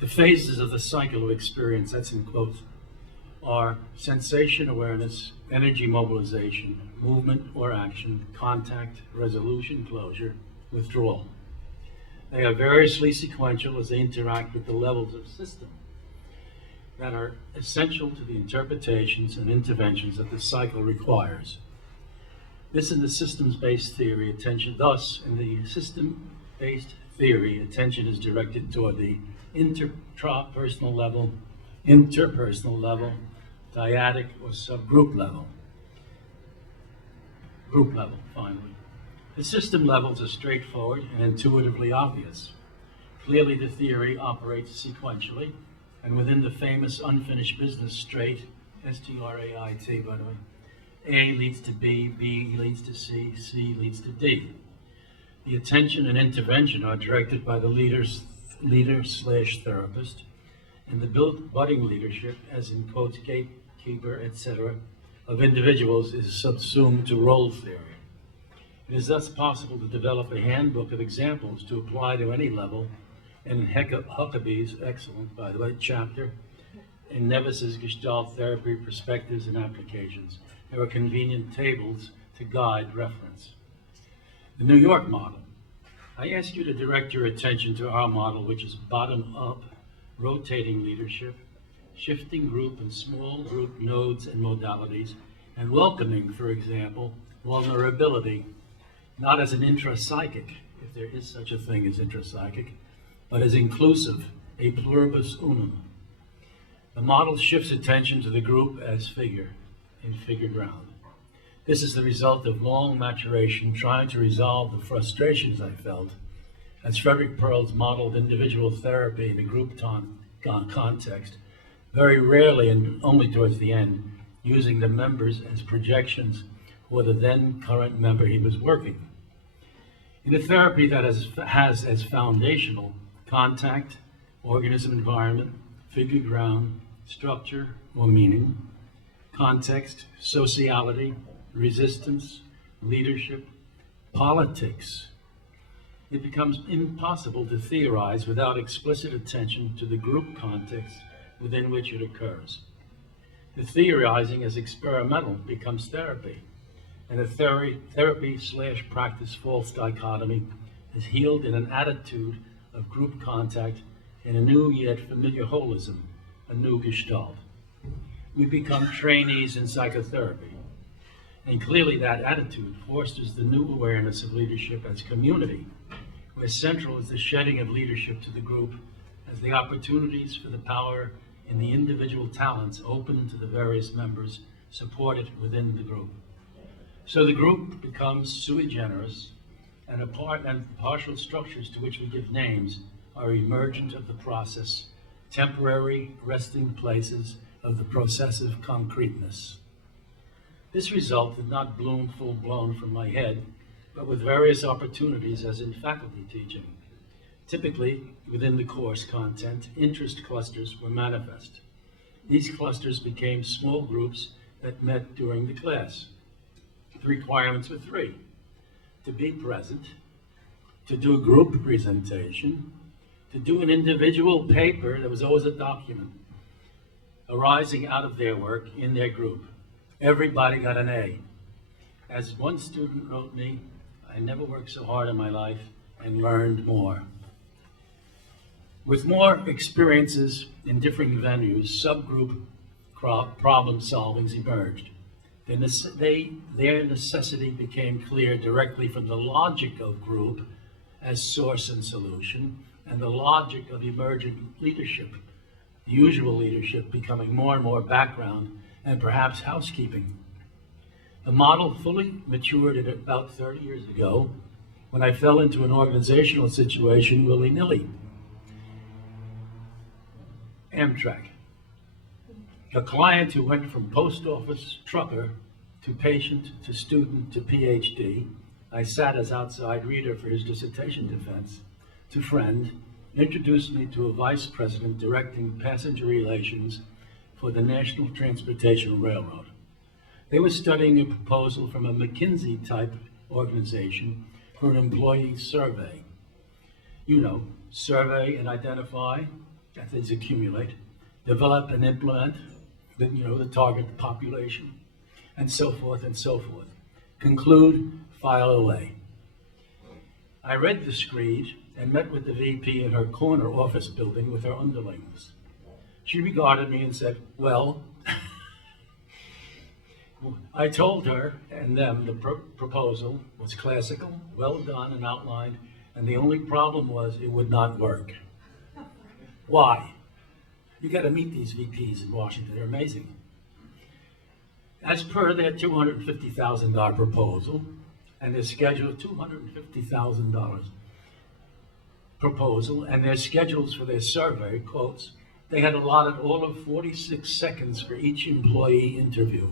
The phases of the cycle of experience, that's in quotes, are sensation awareness, energy mobilization, movement or action, contact, resolution, closure, withdrawal. They are variously sequential as they interact with the levels of system that are essential to the interpretations and interventions that the cycle requires. This in the systems-based theory, attention, thus, in the system-based theory, attention is directed toward the intrapersonal level, interpersonal level, dyadic or subgroup level. Group level, finally. The system levels are straightforward and intuitively obvious. Clearly, the theory operates sequentially, and within the famous unfinished business straight, S-T-R-A-I-T, by the way, A leads to B, B leads to C, C leads to D. The attention and intervention are directed by the leader/therapist, and the budding leadership, as in quotes, gatekeeper, etc., of individuals is subsumed to role theory. It is thus possible to develop a handbook of examples to apply to any level, and Huckabee's excellent, by the way, chapter in Nevis's Gestalt therapy perspectives and applications. There are convenient tables to guide reference. The New York model. I ask you to direct your attention to our model, which is bottom-up, rotating leadership, shifting group and small group nodes and modalities, and welcoming, for example, vulnerability, not as an intrapsychic, if there is such a thing as intrapsychic, but as inclusive, a pluribus unum. The model shifts attention to the group as figure, in figure ground. This is the result of long maturation trying to resolve the frustrations I felt as Frederick Pearl's modeled individual therapy in a group context, very rarely and only towards the end, using the members as projections for the then current member he was working. In a therapy that has as foundational contact, organism environment, figure ground, structure or meaning, context, sociality, resistance, leadership, politics, it becomes impossible to theorize without explicit attention to the group context within which it occurs. The theorizing as experimental becomes therapy, and a therapy/practice false dichotomy is healed in an attitude of group contact in a new yet familiar holism, a new Gestalt. We become trainees in psychotherapy, and clearly that attitude fosters the new awareness of leadership as community, where central is the shedding of leadership to the group as the opportunities for the power in the individual talents open to the various members supported within the group. So the group becomes sui generis, and partial structures to which we give names are emergent of the process, temporary resting places of the processive concreteness. This result did not bloom full-blown from my head, but with various opportunities as in faculty teaching. Typically, within the course content, interest clusters were manifest. These clusters became small groups that met during the class. The requirements were three: to be present, to do a group presentation, to do an individual paper. There was always a document arising out of their work in their group. Everybody got an A. As one student wrote me, I never worked so hard in my life and learned more. With more experiences in different venues, subgroup problem solvings emerged. Their necessity became clear directly from the logic of group as source and solution, and the logic of emergent leadership, usual leadership becoming more and more background and perhaps housekeeping. The model fully matured at about 30 years ago when I fell into an organizational situation willy-nilly. Amtrak. A client who went from post office trucker to patient to student to PhD. I sat as outside reader for his dissertation defense, to friend, introduced me to a vice president directing passenger relations for the National Transportation Railroad. They were studying a proposal from a McKinsey-type organization for an employee survey. You know, survey and identify, as these accumulate, develop and implement the target population, and so forth and so forth. Conclude, file away. I read the screed and met with the VP in her corner office building with her underlings. She regarded me and said, well, I told her and them the proposal was classical, well done and outlined, and the only problem was it would not work. Why? You got to meet these VPs in Washington, they're amazing. As per their $250,000 proposal and their scheduled $250,000 proposal and their schedules for their survey, quotes, they had allotted all of 46 seconds for each employee interview.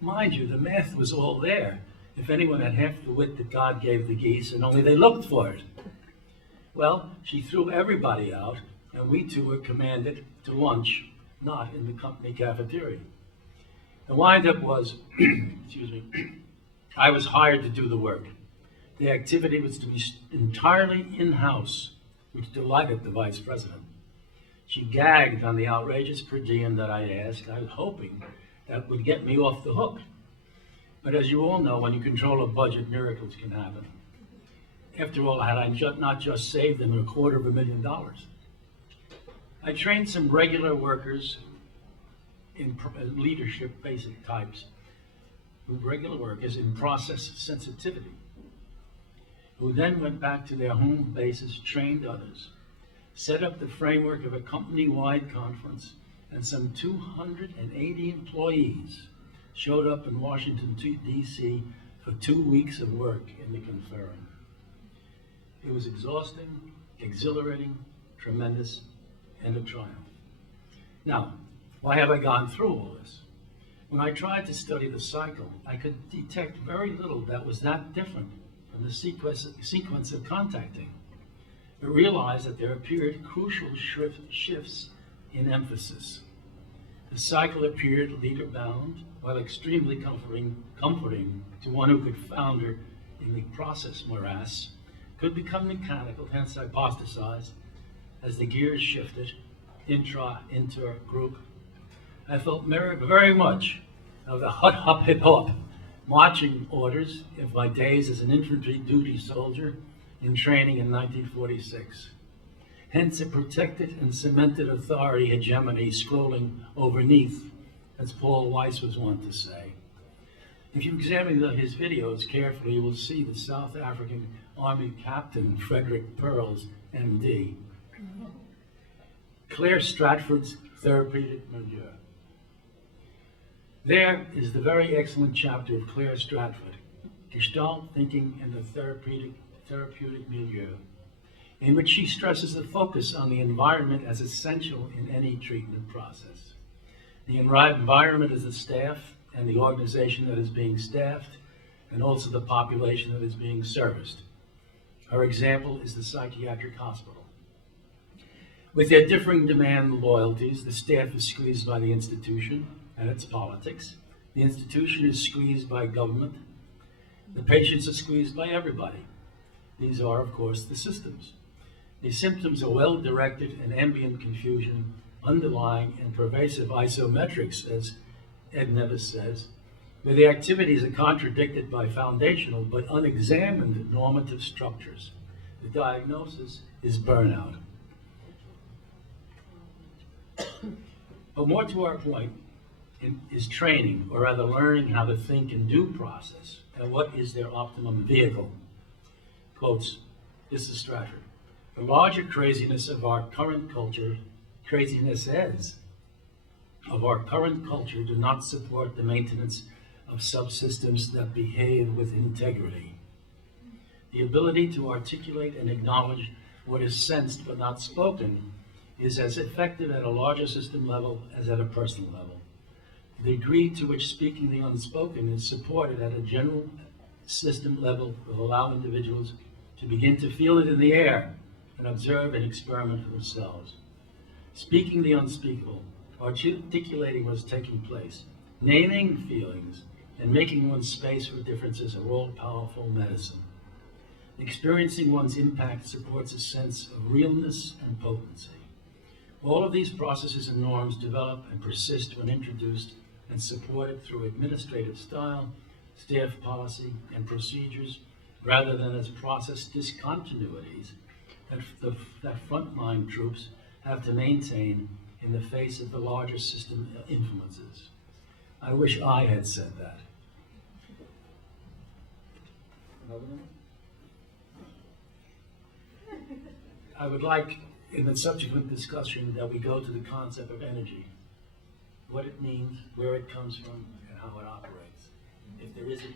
Mind you, the math was all there. If anyone had half the wit that God gave the geese and only they looked for it. Well, she threw everybody out, and we two were commanded to lunch, not in the company cafeteria. The windup was, excuse me, I was hired to do the work. The activity was to be entirely in-house, which delighted the vice president. She gagged on the outrageous per diem that I asked. I was hoping that would get me off the hook. But as you all know, when you control a budget, miracles can happen. After all, had I not just saved them $250,000? I trained some regular workers in leadership basic types, regular workers in process sensitivity, who then went back to their home bases, trained others, set up the framework of a company-wide conference, and some 280 employees showed up in Washington, D.C. for 2 weeks of work in the conference. It was exhausting, exhilarating, tremendous, and a triumph. Now, why have I gone through all this? When I tried to study the cycle, I could detect very little that was that different from the sequence of contacting, but realized that there appeared crucial shifts in emphasis. The cycle appeared leader-bound, while extremely comforting to one who could founder in the process morass, could become mechanical, hence hypostasized, as the gears shifted inter-group. I felt very much of the hut-hop-hip-hop marching orders of my days as an infantry duty soldier in training in 1946. Hence a protected and cemented authority hegemony scrolling overneath, as Paul Weiss was wont to say. If you examine his videos carefully, you will see the South African Army Captain Frederick Pearls, MD. Claire Stratford's Therapeutic Milieu. There is the very excellent chapter of Claire Stratford, Gestalt Thinking and the Therapeutic Milieu, in which she stresses the focus on the environment as essential in any treatment process. The environment is the staff and the organization that is being staffed, and also the population that is being serviced. Our example is the psychiatric hospital. With their differing demand and loyalties, the staff is squeezed by the institution and its politics. The institution is squeezed by government. The patients are squeezed by everybody. These are, of course, the systems. The symptoms are well-directed and ambient confusion, underlying and pervasive isometrics, as Ed Nevis says, where the activities are contradicted by foundational but unexamined normative structures. The diagnosis is burnout. But more to our point is training, or rather learning how to think and do process, and what is their optimum vehicle. Quotes, this is Stratford. The larger craziness of our current culture, crazinesses of our current culture do not support the maintenance of subsystems that behave with integrity. The ability to articulate and acknowledge what is sensed but not spoken is as effective at a larger system level as at a personal level. The degree to which speaking the unspoken is supported at a general system level will allow individuals to begin to feel it in the air and observe and experiment for themselves. Speaking the unspeakable, articulating what is taking place, naming feelings, and making one's space for differences are all powerful medicine. Experiencing one's impact supports a sense of realness and potency. All of these processes and norms develop and persist when introduced and supported through administrative style, staff policy, and procedures, rather than as process discontinuities that frontline troops have to maintain in the face of the larger system influences. I wish I had said that. I would like, in the subsequent discussion, that we go to the concept of energy, what it means, where it comes from, and how it operates. If there isn't,